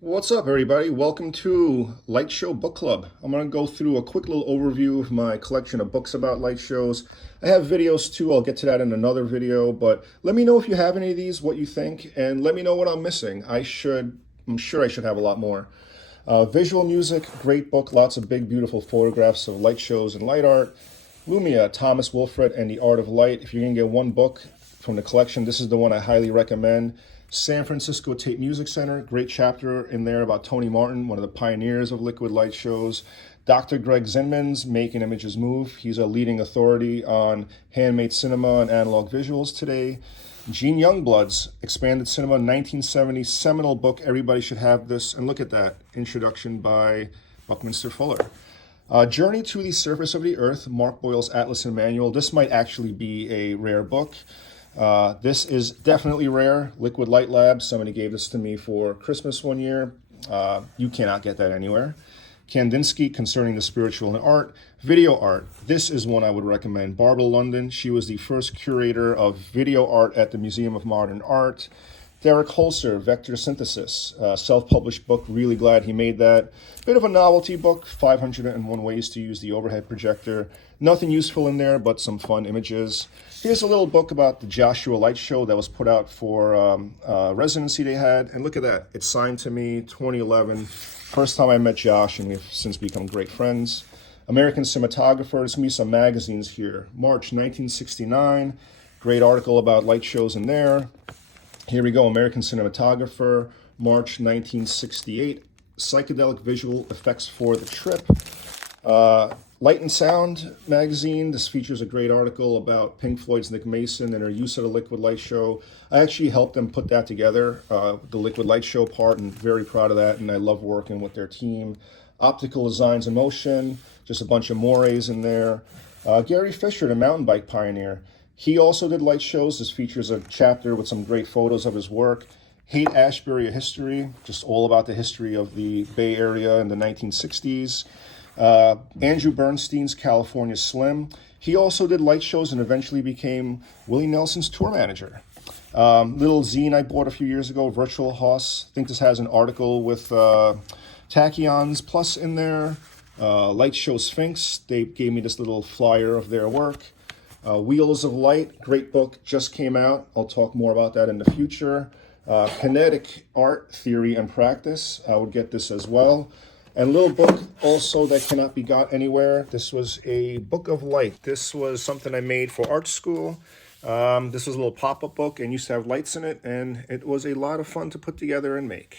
What's up, everybody? Welcome to Light Show Book Club. I'm going to go through a quick little overview of my collection of books about light shows. I have videos too. I'll get to that in another video, but let me know if you have any of these, what you think, and let me know what I'm missing. I'm sure I should have a lot more. Visual music, great book, lots of big, beautiful photographs of light shows and light art. Lumia, Thomas Wilfred and the Art of Light. If you're going to get one book from the collection, this is the one I highly recommend. San Francisco Tape Music Center, great chapter in there about Tony Martin, one of the pioneers of liquid light shows. Dr. Greg Zinman's Making Images Move. He's a leading authority on handmade cinema and analog visuals today. Gene Youngblood's Expanded Cinema 1970 seminal book. Everybody should have this. And look at that, introduction by Buckminster Fuller. Journey to the Surface of the Earth, Mark Boyle's Atlas and Manual. This might actually be a rare book. This is definitely rare. Liquid Light Lab, somebody gave this to me for Christmas one year. You cannot get that anywhere. Kandinsky, Concerning the Spiritual and Art. Video art, this is one I would recommend. Barbara London, she was the first curator of video art at the Museum of Modern Art. Derek Holzer, Vector Synthesis, self-published book, really glad he made that. Bit of a novelty book, 501 Ways to Use the Overhead Projector. Nothing useful in there, but some fun images. Here's a little book about the Joshua Light Show that was put out for residency they had. And look at that, it's signed to me, 2011. First time I met Josh, and we've since become great friends. American Cinematographer, there's going to be some magazines here. March 1969, great article about light shows in there. Here we go, American Cinematographer, March 1968, Psychedelic Visual Effects for the Trip. Light and Sound magazine, this features a great article about Pink Floyd's Nick Mason and their use of the Liquid Light Show. I actually helped them put that together, the Liquid Light Show part, and very proud of that, and I love working with their team. Optical Designs in Motion, just a bunch of mores in there. Gary Fisher, the mountain bike pioneer. He also did light shows. This features a chapter with some great photos of his work. Haight Ashbury, A History, just all about the history of the Bay Area in the 1960s. Andrew Bernstein's California Slim. He also did light shows and eventually became Willie Nelson's tour manager. Little zine I bought a few years ago, Virtual Hoss. I think this has an article with Tachyons Plus in there. Light Show Sphinx, they gave me this little flyer of their work. Wheels of Light, great book, just came out. I'll talk more about that in the future. Kinetic Art, Theory and Practice, I would get this as well. And a little book also that cannot be got anywhere. This was a book of light. This was something I made for art school. This was a little pop-up book and used to have lights in it, and it was a lot of fun to put together and make.